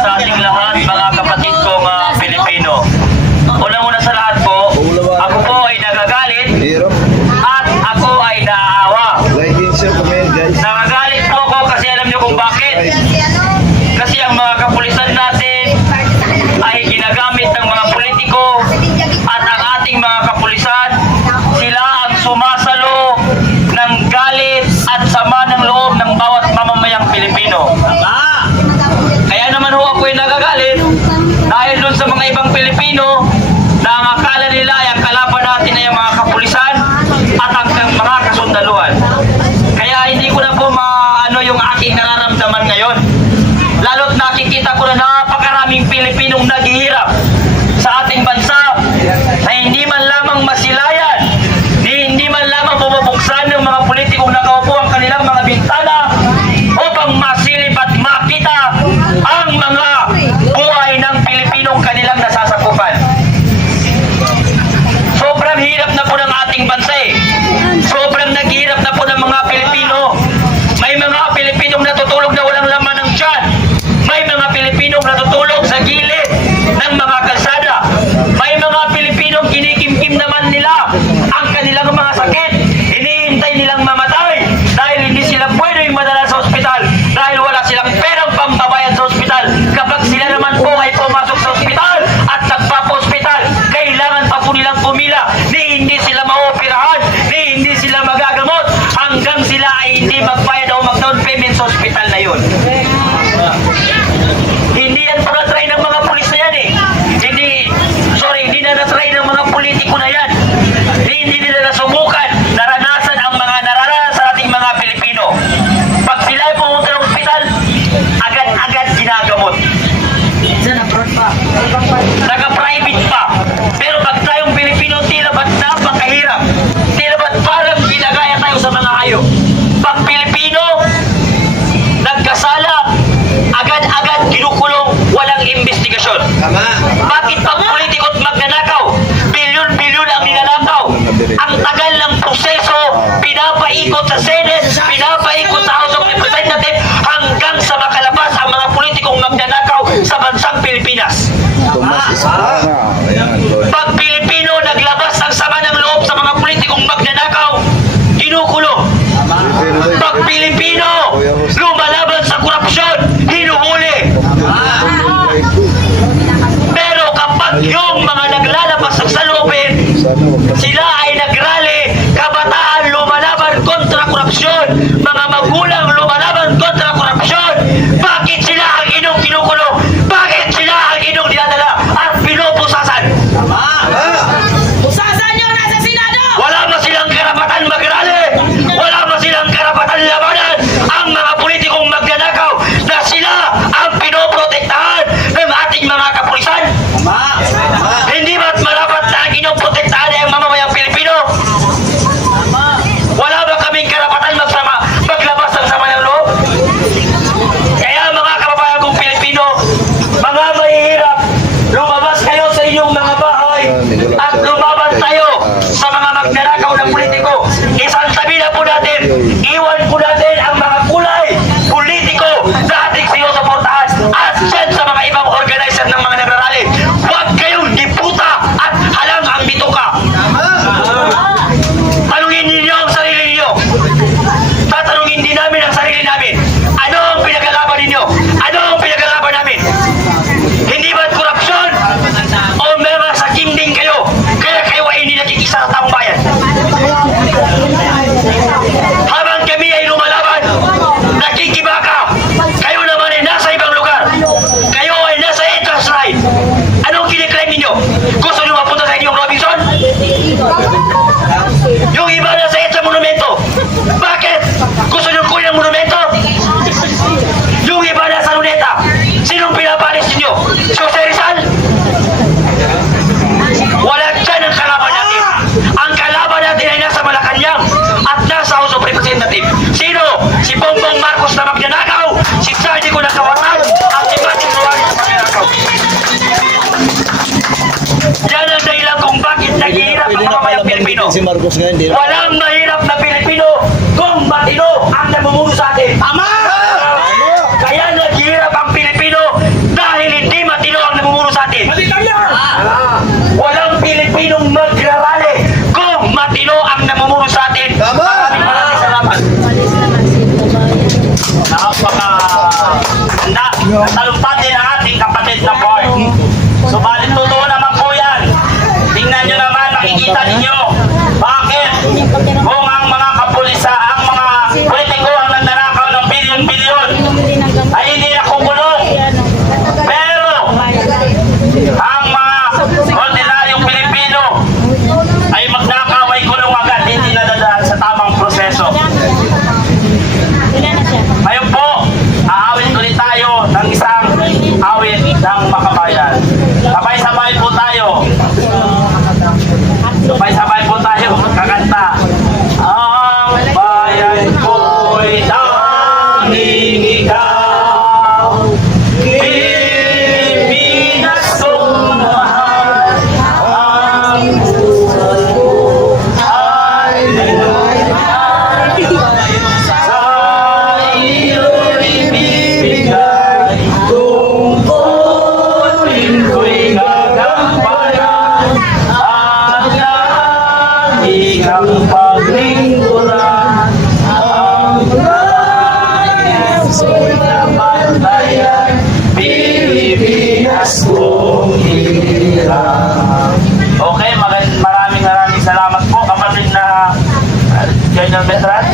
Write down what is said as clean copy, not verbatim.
sa ating lahat, mga kapatid ko mga Pilipino. Unang-una sa lahat po, ako po ay nagagalit at ako ay naaawa. Nagagalit po ako kasi alam niyo kung bakit. Kasi ang mga kapulisan natin ay ginagamit ng mga politiko at ang ating mga kapulisan, sila ang sumasalo ng galit at sama ng loob ng bawat mamamayang Pilipino. Kaya naman ho ako ay nagagalit dahil dun sa mga ibang Pilipino na ang akala nila ay ang kalaban natin ay ang mga kapulisan at ang mga kasundaluhan. Kaya hindi ko na po maano yung aking nararamdaman ngayon. Lalo't nakikita ko na napakaraming Pilipinong naghihirap sa ating bansa na hindi man lamang masilayan, hindi man lamang bumubuksan ng mga politikong nakaupo ang kanilang mga bintana upang masilip at makita ang mga buhay ng Pilipinong kanilang nasasakupan. Sobrang hirap na po ng ating bansa eh. Sobrang naghihirap na po ng mga Pilipino. May mga Pilipinong natutulog na walang laman ng tiyan. May mga Pilipinong natutulog sa gilid ng mga kalsada. May mga Pilipinong kinikimkim naman nila ang kanilang mga sakit. Hinihintay nilang mamatay dahil hindi sila pwedeng madala sa ospital dahil wala silang perang pambabayad sa ospital. Kapag sila naman po ay pumasok sa ospital at nagpapa-ospital, kailangan pa po nilang pumila ni hindi sila maoperahan, ni hindi sila magagamot hanggang sila ay hindi magbayad o mag-down payment sa ospital na yun. Hindi yan po na-try ng mga pulis na yan eh. Hindi na na-try ng mga politiko na yan. Hindi nila nasubukan, naranasan ang mga naranasan ating mga Pilipino. Pag sila ay pumunta ng ospital, agad-agad ginagamot. Naka-private pa. Pero pag tayong Pilipino, tila ba't napakahirap? Tila ba't parang ginagaya tayo sa mga hayop? Pag Pilipino, nagkasala, agad-agad ginukulong, walang investigasyon. Bakit pag politiko at magnanakaw, bilyon-bilyon ang ninanakaw? Ang tagal ng proseso, pinapaikot sa Senate, pinapaikot sa House of Representatives, hanggang sa makalabas ang mga politikong magnanakaw sa bansang Pilipinas. Pag Pilipino naglabas ang sama ng loob sa mga politikong magnanakaw, ginukulong. Pag Pilipino lumalaban sa korupsyon, hinuhuli. Pero kapag yung mga naglalabas ng salupin, sila ay nagrally, kabataan lumalaban kontra korupsyon, mga magulang lumalaban kontra korupsyon, bakit sila ang inyong kinukulong? Bakit sila ang inyong dinadala at pinupusasan? Usasan nyo na sa Senado! Wala ba silang karapatan mag-rally? Wala ba silang karapatan labanan ang mga politikong magnanakaw na sila ang pinoprotektahan ng ating mga kapulisan? Hindi ba't marapat na ang inyong protektahan ay ang mamamayang Pilipino? Wala ba kaming karapatan maglabas ng sama ng loob? Kaya mga kababayan kong Pilipino, mga mahihirap, lumabas kayo sa inyong mga bahay at lumaban tayo sa mga magnanakaw ng politiko. Isang sabi na po natin, iwan po natin ang mga kulay politiko na ating sinusuportahan at dyan sa mga ibang organizer ng mga nagrarally. Huwag kayong diputa at halang ang bituka. Tanungin ninyo ang sarili ninyo. Tatanungin din namin ang sarili namin. Ano ang pinagalaban ninyo? Ano ang pinagalaban namin? Hindi ba't korupsyon? O mga sakim din kayo? Kaya kayo ay hindi nakikisa sa taong bayan. Habang kami ay lumalaban, nakikibaka, kayo naman ay nasa ibang lugar. Kayo ay nasa entrance line. Anong kiniklaim ninyo? Gusto nyo mapunta sa inyong Robinson? Yung iba nasa EDSA monumento. Bakit? Gusto nyo kunin ang monumento? Yung iba nasa Luneta. Sinong pinapalis ninyo? Jose Rizal? Wala dyan ang kalaban natin. Ang kalaban natin ay nasa Malacanang at nasa House of Representatives. Sino? Si Bongbong Marcos na magnanakaw, si Sardico na kawatan, at si Martin Romualdez na magnanakaw. Yan ang dahilan kung bakit naghihirap ang mamamayang Pilipino. Walang mahirap na Pilipino kung matino ang namumuno sa atin. Kaya naghihirap ang Pilipino dahil talumpatin ang ating kapatid na board. Subalit totoo naman po yan. Tingnan nyo naman, makikita ninyo. Bakit? Kung ang mga kapulisa, ang mga politiko ang nananakaw ng bilyon-bilyon, ay hindi nakukulong. Pero, ang mga ordinaryong Pilipino ay magnakaw ay kulong agad, hindi nadadaan sa tamang proseso. Ngayon po, aawit ulit tayo ng isang awit ng makabayan. Sabay-sabay po tayo. Sabay-sabay po tayo magkakanta. Ang bayan ko'y tanging ikaw, Pilipinas kong mahal. Ang buhay ko ay sa iyo'y ibibigay. Tungkulin ko'y gagampanan at lagi kang paglingkuran. Ang bayan ko'y nabantayan, Pilipinas kong hirap. Okay, maraming salamat po kapatid na General Veteran.